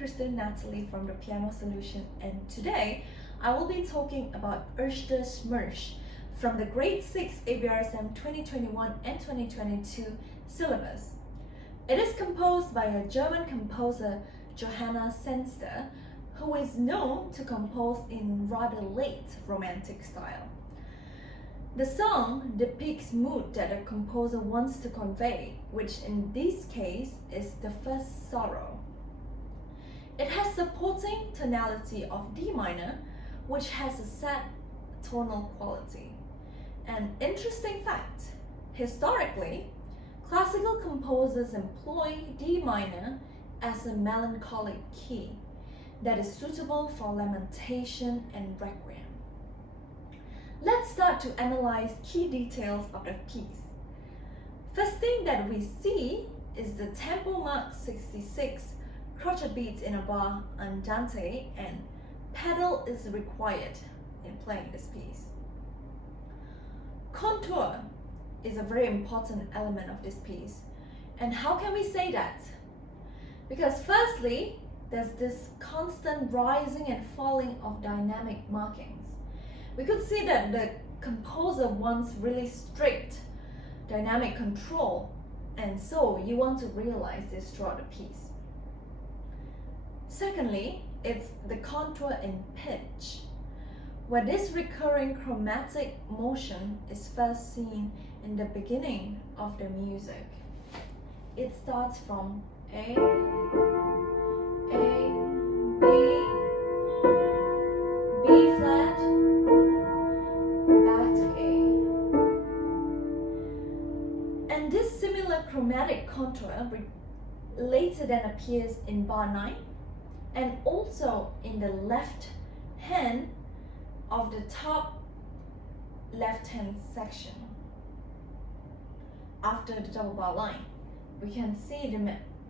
Kristen Natalie from the Piano Solution, and today I will be talking about Erster Schmerz from the Grade 6 Abrsm 2021 and 2022 syllabus. It is composed by a German composer, Johanna Erster, who is known to compose in rather late romantic style. The song depicts mood that the composer wants to convey, which in this case is the first sorrow. It has supporting tonality of D minor, which has a sad tonal quality. An interesting fact, historically, classical composers employ D minor as a melancholic key that is suitable for lamentation and requiem. Let's start to analyze key details of the piece. First thing that we see is the tempo mark 66 crochet beats in a bar andante, and pedal is required in playing this piece. Contour is a very important element of this piece. And how can we say that? Because firstly, there's this constant rising and falling of dynamic markings. We could see that the composer wants really strict dynamic control, and so you want to realize this throughout the piece. Secondly, it's the contour in pitch, where this recurring chromatic motion is first seen in the beginning of the music. It starts from A, B, B flat, back to A. And this similar chromatic contour later then appears in bar 9 and also in the left hand of the top left hand section. After the double bar line, we can see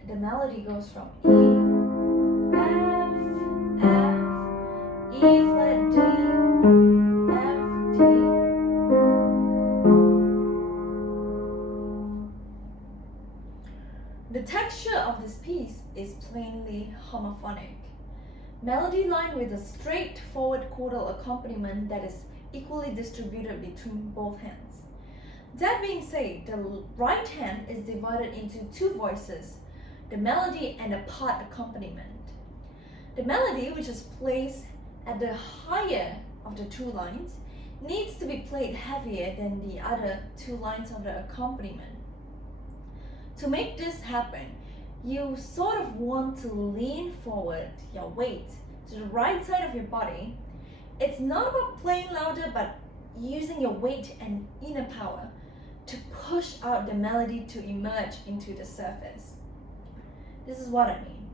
the melody goes from E, F, F, E flat, D, F, D. The texture of this piece is plainly homophonic. Melody line with a straightforward chordal accompaniment that is equally distributed between both hands. That being said, the right hand is divided into two voices, the melody and the part accompaniment. The melody, which is placed at the higher of the two lines, needs to be played heavier than the other two lines of the accompaniment. To make this happen, you sort of want to lean forward your weight to the right side of your body. It's not about playing louder, but using your weight and inner power to push out the melody to emerge into the surface. This is what I mean.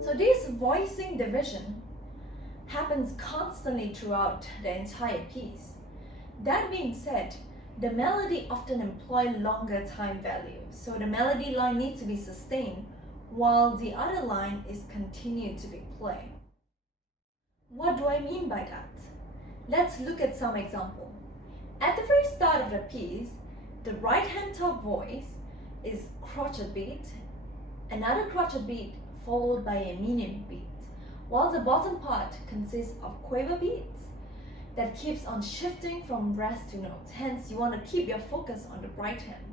So this voicing division happens constantly throughout the entire piece. That being said, the melody often employs longer time values, so the melody line needs to be sustained while the other line is continued to be played. What do I mean by that? Let's look at some example. At the very start of the piece, the right hand top voice is crochet beat, another crochet beat followed by a medium beat, while the bottom part consists of quaver beats that keeps on shifting from rest to notes. Hence, you want to keep your focus on the right hand.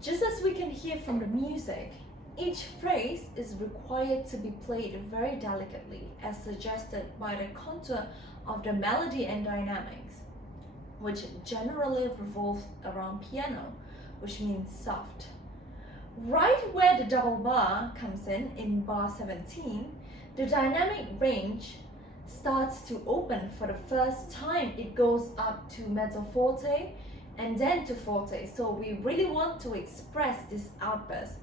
Just as we can hear from the music, each phrase is required to be played very delicately, as suggested by the contour of the melody and dynamics, which generally revolves around piano, which means soft. Right where the double bar comes in bar 17, the dynamic range starts to open for the first time. It goes up to mezzo forte and then to forte. So we really want to express this outburst,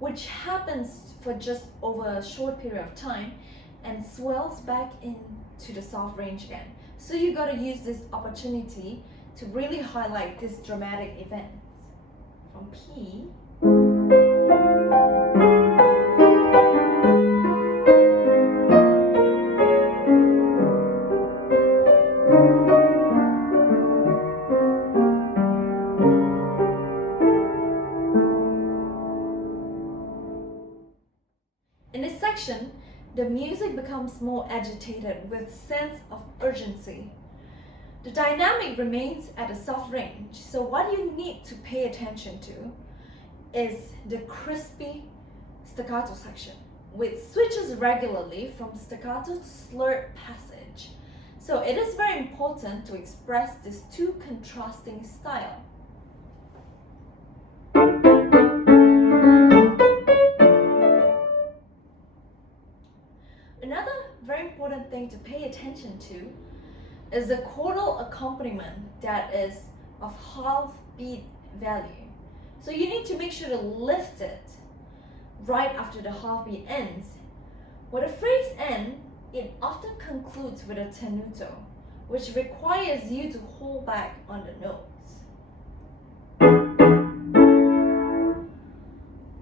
which happens for just over a short period of time and swells back into the soft range again. So you gotta use this opportunity to really highlight this dramatic event. From P becomes more agitated with sense of urgency. The dynamic remains at a soft range, so what you need to pay attention to is the crispy staccato section, which switches regularly from staccato to slurred passage. So it is very important to express these two contrasting styles. Another very important thing to pay attention to is the chordal accompaniment that is of half beat value. So you need to make sure to lift it right after the half beat ends. When the phrase ends, it often concludes with a tenuto, which requires you to hold back on the notes.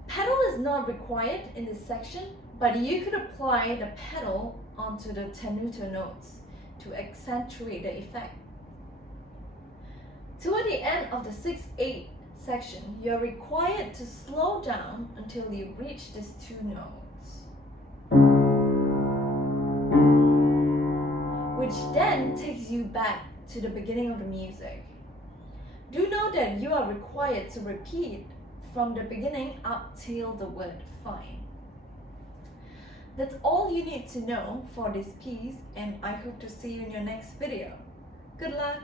Pedal is not required in this section, but you could apply the pedal onto the tenuto notes to accentuate the effect. Toward the end of the 6/8 section, you are required to slow down until you reach these two notes, which then takes you back to the beginning of the music. Do note that you are required to repeat from the beginning up till the word fine. That's all you need to know for this piece, and I hope to see you in your next video. Good luck!